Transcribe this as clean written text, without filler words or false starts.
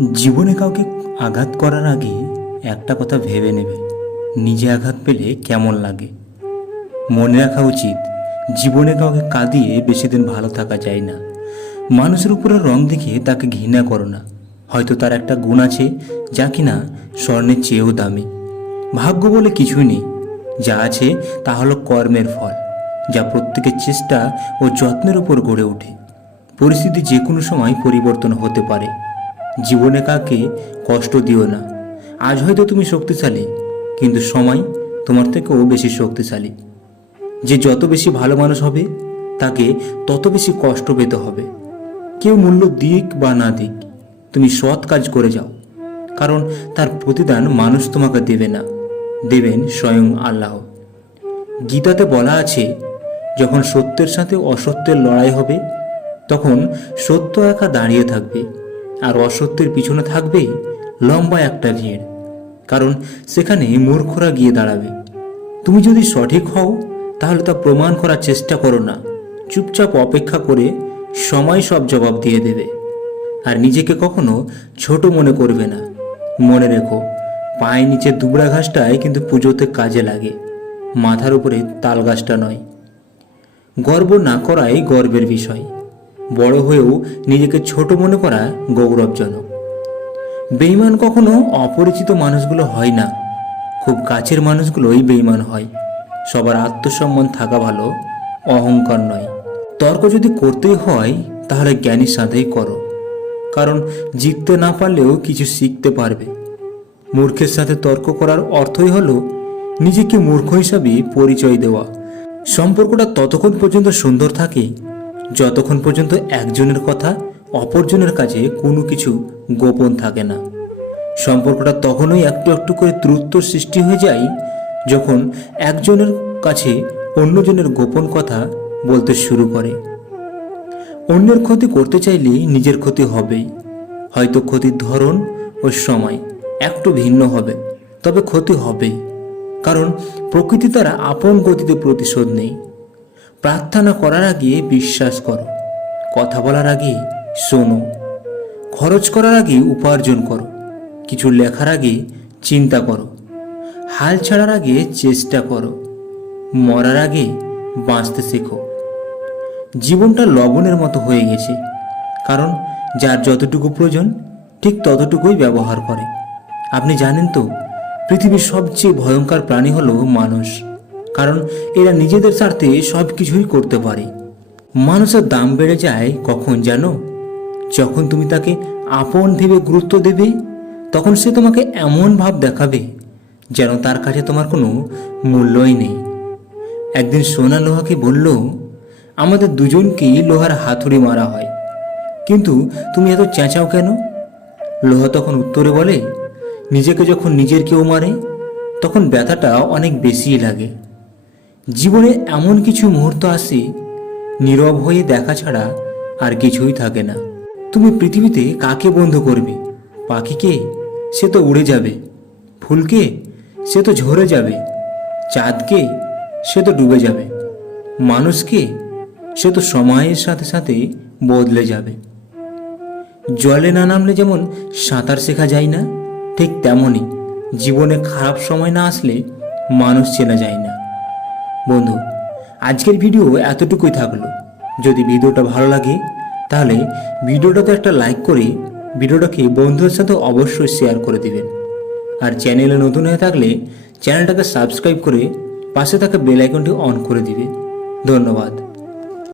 জীবনে কাউকে আঘাত করার আগে একটা কথা ভেবে নেবে, নিজে আঘাত পেলে কেমন লাগে। মনে রাখা উচিত, জীবনে কাউকে কাঁদিয়ে বেশি দিন ভালো থাকা যায় না। মানুষের উপরে রং দেখে তাকে ঘৃণা করো না। হয়তো তার একটা গুণ আছে যা কিনা স্বর্ণের চেয়েও দামি। ভাগ্য বলে কিছুই নেই, যা আছে তা হলো কর্মের ফল, যা প্রত্যেকের চেষ্টা ও যত্নের উপর গড়ে ওঠে। পরিস্থিতি যে কোনো সময় পরিবর্তন হতে পারে। জীবনে কাকে কষ্ট দিও না। আজ হয়তো তুমি শক্তিশালী, কিন্তু সময় তোমার থেকেও বেশি শক্তিশালী। যে যত বেশি ভালো মানুষ হবে তাকে তত বেশি কষ্ট পেতে হবে। কেউ মূল্য দিক বা না দিক, তুমি সৎ কাজ করে যাও, কারণ তার প্রতিদান মানুষ তোমাকে দেবে না, দেবেন স্বয়ং আল্লাহ। গীতাতে বলা আছে, যখন সত্যের সাথে অসত্যের লড়াই হবে তখন সত্য একা দাঁড়িয়ে থাকবে, আর অসত্যের পিছনে থাকবে লম্বা একটা ভিড়, কারণ সেখানে মূর্খরা গিয়ে দাঁড়াবে। তুমি যদি সঠিক হও তাহলে তা প্রমাণ করার চেষ্টা করো না, চুপচাপ অপেক্ষা করে সময় সব জবাব দিয়ে দেবে। আর নিজেকে কখনো ছোট মনে করবে না। মনে রেখো, পায়ের নিচে দুবড়া ঘাসটাই কিন্তু পুজোতে কাজে লাগে, মাথার উপরে তাল গাছটা নয়। গর্ব না করাই গর্বের বিষয়। বড় হয়েও নিজেকে ছোট মনে করা গৌরবজনক। বেঈমান কখনো অপরিচিত মানুষগুলো হয় না, খুব কাছের মানুষগুলোই বেঈমান হয়। সবার আত্মসম্মান থাকা ভালো, অহংকার নয়। তর্ক যদি করতেই হয় তাহলে জ্ঞানীর সাথেই করো, কারণ জিততে না পারলেও কিছু শিখতে পারবে। মূর্খের সাথে তর্ক করার অর্থই হলো নিজেকে মূর্খ হিসাবে পরিচয় দেওয়া। সম্পর্কটা ততক্ষণ পর্যন্ত সুন্দর থাকে যতক্ষণ পর্যন্ত একজনের কথা অপরজনের কাছে কোনো কিছু গোপন থাকে না। সম্পর্কটা তখনই একটু একটু করে দূরত্ব সৃষ্টি হয়ে যায় যখন একজনের কাছে অন্যজনের গোপন কথা বলতে শুরু করে। অন্যের ক্ষতি করতে চাইলে নিজের ক্ষতি হবেই। হয়তো ক্ষতির ধরন ও সময় একটু ভিন্ন হবে, তবে ক্ষতি হবেই, কারণ প্রকৃতি তারা আপন গতিতে প্রতিশোধ নেই। প্রার্থনা করার আগে বিশ্বাস করো, কথা বলার আগে শোনো, খরচ করার আগে উপার্জন করো, কিছু লেখার আগে চিন্তা করো, হাল ছাড়ার আগে চেষ্টা করো, মরার আগে বাঁচতে শেখো। জীবনটা লবণের মতো হয়ে গেছে, কারণ যার যতটুকু প্রয়োজন ঠিক ততটুকুই ব্যবহার করে। আপনি জানেন তো, পৃথিবীর সবচেয়ে ভয়ঙ্কর প্রাণী হলো মানুষ, কারণ এরা নিজেদের স্বার্থে সব কিছুই করতে পারে। মানুষের দাম বেড়ে যায় কখন জানো? যখন তুমি তাকে আপন ভেবে গুরুত্ব দেবে, তখন সে তোমাকে এমন ভাব দেখাবে যেন তার কাছে তোমার কোনো মূল্যই নেই। একদিন সোনা লোহাকে বলল, আমাদের দুজনকেই লোহার হাতুড়ি মারা হয়, কিন্তু তুমি এত চেঁচাও কেন? লোহা তখন উত্তরে বলে, নিজেকে যখন নিজের কেউ মারে তখন ব্যথাটা অনেক বেশিই লাগে। জীবনে এমন কিছু মুহূর্ত আসে, নীরব হয়ে দেখা ছাড়া আর কিছুই থাকে না। তুমি পৃথিবীতে কাকে বন্ধু করবে? পাখিকে? সে তো উড়ে যাবে। ফুলকে? সে তো ঝরে যাবে। চাঁদকে? সে তো ডুবে যাবে। মানুষকে? সে তো সময়ের সাথে সাথে বদলে যাবে। জলে না নামলে যেমন সাঁতার শেখা যায় না, ঠিক তেমনই জীবনে খারাপ সময় না আসলে মানুষ চেনা যায় না। বন্ধু, আজকের ভিডিও এতটুকুই থাকলো। যদি ভিডিওটা ভালো লাগে তাহলে ভিডিওটাতে একটা লাইক করে ভিডিওটাকে বন্ধুদের সাথে অবশ্যই শেয়ার করে দিবেন। আর চ্যানেলে নতুন হয়ে থাকলে চ্যানেলটাকে সাবস্ক্রাইব করে পাশে থাকা বেল আইকনটি অন করে দিবে। ধন্যবাদ।